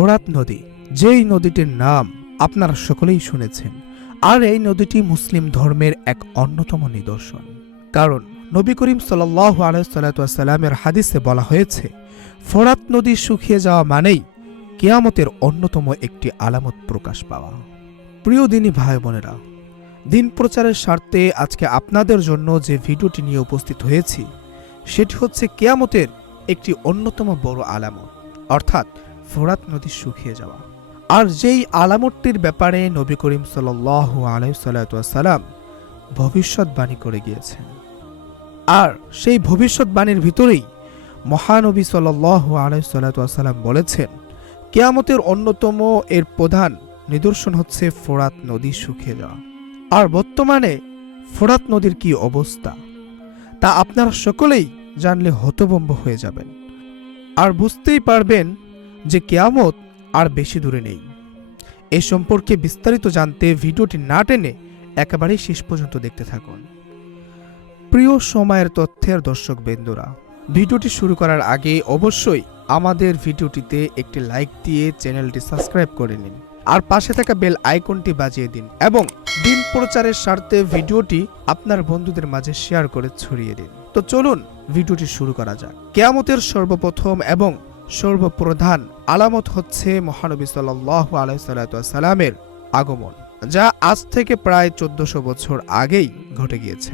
ফোরাত নদী, যেই নদীটির নাম আপনারা সকলেই শুনেছেন, আর এই নদীটি মুসলিম ধর্মের এক অন্যতম নিদর্শন। কারণ নবী করিম সাল্লাহ আলাইসাল্লামের হাদিসে বলা হয়েছে, ফোরাত নদী শুকিয়ে যাওয়া মানেই কেয়ামতের অন্যতম একটি আলামত প্রকাশ পাওয়া। প্রিয় দিনী ভাই বোনেরা, দিন প্রচারের স্বার্থে আজকে আপনাদের জন্য যে ভিডিওটি নিয়ে উপস্থিত হয়েছি, সেটি হচ্ছে কেয়ামতের একটি অন্যতম বড় আলামত। অর্থাৎ ফোরাত নদী শুকিয়ে যাওয়া। আর যেই আলামতটির ব্যাপারে নবী করিম সাল আলাইসাল্লাম ভবিষ্যৎবাণী করে গিয়েছেন। আর সেই ভবিষ্যৎবাণীর ভিতরেই মহানবী সাল আলাইসাল্লাম বলেছেন, কেয়ামতের অন্যতম এর প্রধান নিদর্শন হচ্ছে ফোরাত নদী শুকিয়ে যাওয়া। আর বর্তমানে ফোরাত নদীর কি অবস্থা, তা আপনারা সকলেই জানলে হতবম্ব হয়ে যাবেন। আর বুঝতেই পারবেন যে কেয়ামত আর বেশি দূরে নেই। এ সম্পর্কে বিস্তারিত জানতে ভিডিওটি না টেনে একেবারেই শেষ পর্যন্ত দেখতে থাকুন। প্রিয় সময়ের তথ্যের দর্শক বেন্দুরা, ভিডিওটি শুরু করার আগে অবশ্যই আমাদের ভিডিওটিতে একটি লাইক দিয়ে চ্যানেলটি সাবস্ক্রাইব করে নিন আর পাশে থাকা বেল আইকনটি বাজিয়ে দিন এবং দিন প্রচারের স্বার্থে ভিডিওটি আপনার বন্ধুদের মাঝে শেয়ার করে ছড়িয়ে দিন। তো চলুন ভিডিওটি শুরু করা যাক। কেয়ামতের সর্বপ্রথম এবং সর্বপ্রধান আলামত হচ্ছে মহানবী সাল্লাহ আলাইসাল্লামের আগমন, যা আজ থেকে প্রায় চোদ্দশো বছর আগেই ঘটে গিয়েছে।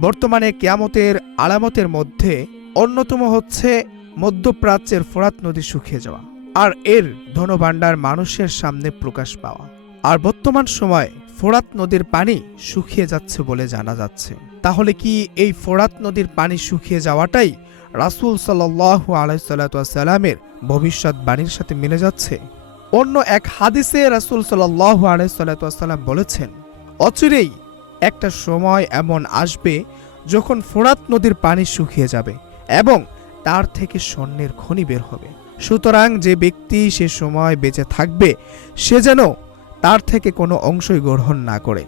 বর্তমানে কেয়ামতের আলামতের মধ্যে অন্যতম হচ্ছে মধ্যপ্রাচ্যের ফোরাত নদী শুকিয়ে যাওয়া আর এর ধনভাণ্ডার মানুষের সামনে প্রকাশ পাওয়া। আর বর্তমান সময়ে ফোরাত নদীর পানি শুকিয়ে যাচ্ছে বলে জানা যাচ্ছে। তাহলে কি এই ফোরাত নদীর পানি শুকিয়ে যাওয়াটাই রাসুল সাল্লাহ আলাইসাল্লামের ভবিষ্যৎবাণীর সাথে মিলে যাচ্ছে। অন্য এক হাদিসে রাসুল সাল্লাহ আলাইসাল্লাম বলেছেন, অচিরেই একটা সময় এমন আসবে যখন ফোরাত নদীর পানি শুকিয়ে যাবে এবং তার থেকে স্বর্ণের খনি বের হবে। সুতরাং যে ব্যক্তি সে সময় বেঁচে থাকবে, সে যেন তার থেকে কোনো অংশই গ্রহণ না করে।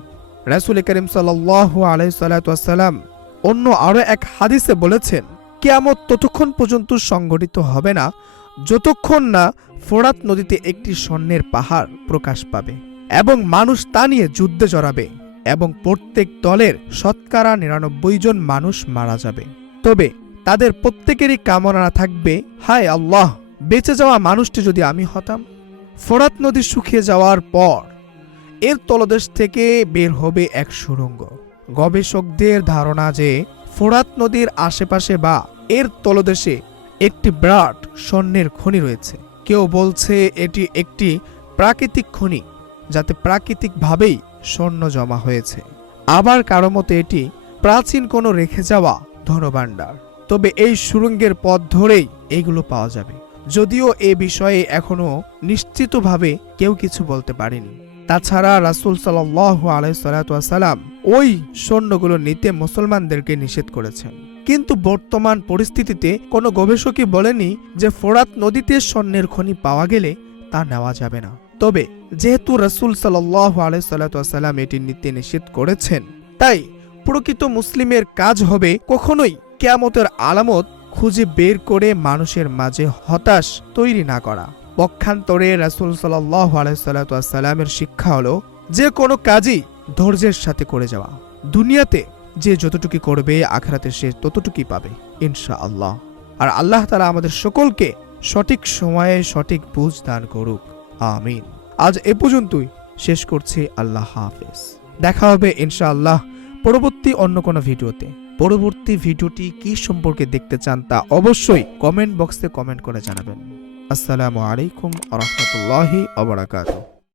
রাসুল করিম সাল্লাহ আলাইসাল্লাম অন্য আরও এক হাদিসে বলেছেন কেয়ামত ততক্ষণ পর্যন্ত সংগঠিত হবে না, যতক্ষণ না ফোরাত নদীতে একটি স্বর্ণের পাহাড় প্রকাশ পাবে এবং মানুষ তা নিয়ে যুদ্ধে জড়াবে এবং প্রত্যেক দলের শতকরা নিরানব্বই জন মানুষ মারা যাবে। তবে তাদের প্রত্যেকেরই কামনা থাকবে, হায় আল্লাহ, বেঁচে যাওয়া মানুষটি যদি আমি হতাম, ফোরাত নদী শুকিয়ে যাওয়ার পর এর তলদেশ থেকে বের হবে এক সুড়ঙ্গ গবেষকদের ধারণা যে ফোরাত নদীর আশেপাশে বা এর তলদেশে একটি বিরাট স্বর্ণের খনি রয়েছে। কেউ বলছে এটি একটি প্রাকৃতিক খনি, যাতে প্রাকৃতিকভাবেই স্বর্ণ জমা হয়েছে। আবার কারও মতে এটি প্রাচীন কোনো রেখে যাওয়া ধনভাণ্ডার। তবে এই সুরঙ্গের পথ ধরেই এইগুলো পাওয়া যাবে। যদিও এ বিষয়ে এখনও নিশ্চিতভাবে কেউ কিছু বলতে পারেনি। তাছাড়া রাসুল সাল্লাহ আলাইসালাম ওই সৈন্যগুলো নিতে মুসলমানদেরকে নিষেধ করেছেন। কিন্তু বর্তমান পরিস্থিতিতে কোনো গবেষকই বলেনি যে ফোরাত নদীতে স্বর্ণের খনি পাওয়া গেলে তা নেওয়া যাবে না। তবে যেহেতু রাসুল সাল্লাহ আলাইসাল্লাম এটি নিতে নিষেধ করেছেন, তাই প্রকৃত মুসলিমের কাজ হবে কখনোই কেয়ামতের আলামত খুঁজে বের করে মানুষের মাঝে হতাশ তৈরি না করা। পক্ষান্তরে রাসুল সাল্লাহ আলাইসাল্লামের শিক্ষা হলো যে কোনো কাজই ধৈর্যের সাথে করে যাওয়া। দুনিয়াতে যে যতটুকু করবে আখরাতে সে ততটুকুই পাবে ইনশা আল্লাহ আর আল্লাহ তালা আমাদের সকলকে সঠিক সময়ে সঠিক বুঝ দান করুক, আমিন। আজ এ পর্যন্তই। শেষ করছি, আল্লাহ হাফেজ। দেখা হবে ইনশা আল্লাহ পরবর্তী অন্য কোনো ভিডিওতে। পরবর্তী ভিডিওটি কি সম্পর্কে দেখতে চান তা অবশ্যই কমেন্ট বক্সে কমেন্ট করে জানাবেন। আসসালামু আলাইকুম আ রহমতুল্লাহি